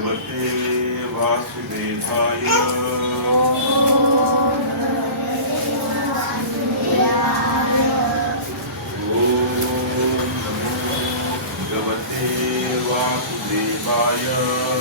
भगवते वासुदेवाय। वासुदेवाय। भगवते वासुदेवाय। वासुदेवाय।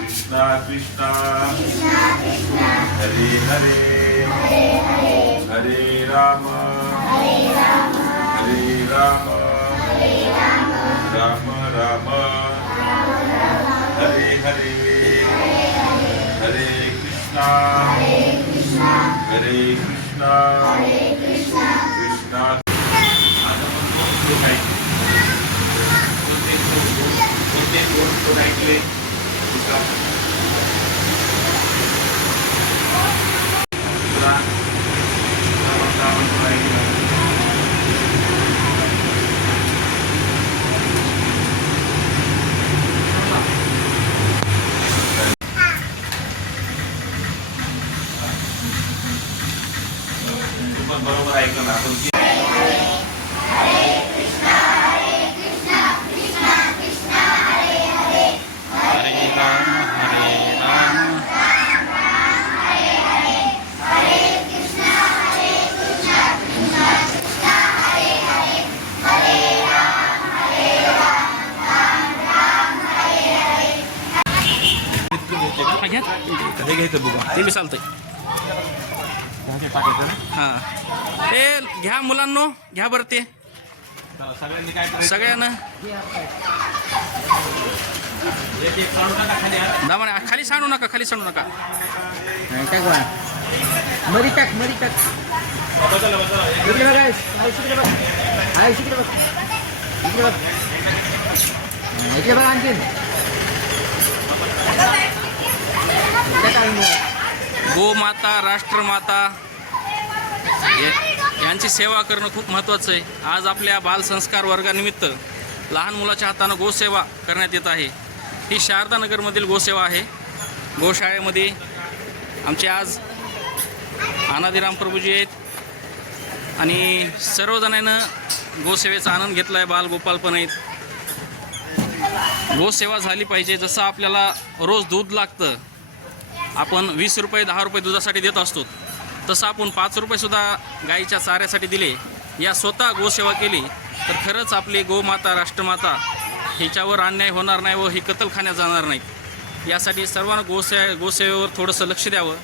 कृष्णा कृष्णा हरे हरे हरे राम राम राम हरे हरे हरे कृष्णा कृष्णा बरोबर ऐकलं ना आपण हे घ्यायचं बघू ते बी चालतंय. हां हे घ्या मुलांनो, घ्या बरं ते सगळ्यांनी काय सगळ्यांना दामाने खाली सांडू नका, खाली सांडू नका. मरी टाक मरी टाक. इकडे बघ इकडे बघ इकडे बघ इकडे बघ इकडे बघ आणखीन गोमाता राष्ट्रमाता यांची सेवा करणं खूप महत्त्वाचं आहे. आज आपल्या बालसंस्कार वर्गानिमित्त लहान मुलाच्या हातानं गोसेवा करण्यात येत आहे. ही शारदानगरमधील गोसेवा आहे. गोशाळेमध्ये आमचे आज आनादीराम प्रभूजी आहेत आणि सर्वजणांनं गोसेवेचा आनंद घेतला आहे. बालगोपाल पण आहेत. गोसेवा झाली पाहिजे. जसं आपल्याला रोज दूध लागतं, आपण 20 रुपये 10 रुपये दुधासाठी देत असतो, तसं आपण 5 रुपयेसुद्धा गाईच्या चाऱ्यासाठी दिले, या स्वतः गोसेवा केली तर खरंच आपली गोमाता राष्ट्रमाता हिच्यावर अन्याय होणार नाही व ही कत्तलखान्यात जाणार नाहीत. यासाठी सर्वांना गोसेवेवर थोडंसं लक्ष द्यावं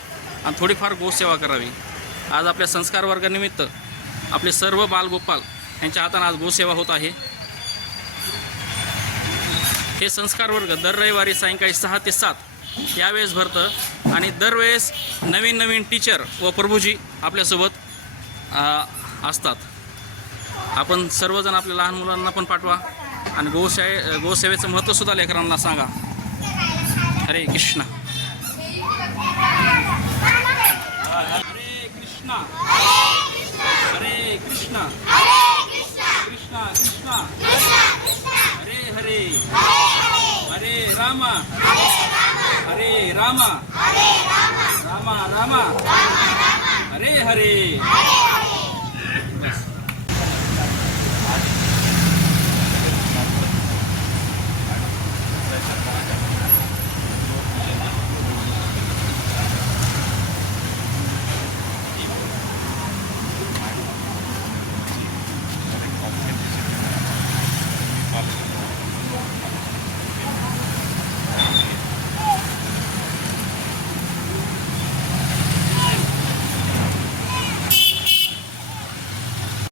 आणि थोडीफार गोसेवा करावी. आज आपल्या संस्कार वर्गानिमित्त आपले सर्व बालगोपाल यांच्या हाताने आज गोसेवा होत आहे. हे संस्कार वर्ग दर रविवारी सायंकाळी 6 ते 7 यावेळेस भरतं आणि दरवेळेस नवीन नवीन टीचर व प्रभूजी आपल्यासोबत असतात. आपण सर्वजण आपल्या लहान मुलांना पण पाठवा आणि गोसेवेचं महत्त्वसुद्धा लेकरांना सांगा. हरे कृष्णा हरे कृष्णा हरे कृष्णा कृष्णा कृष्णा हरे हरे हरे रामा रामा रामा हरे हरे.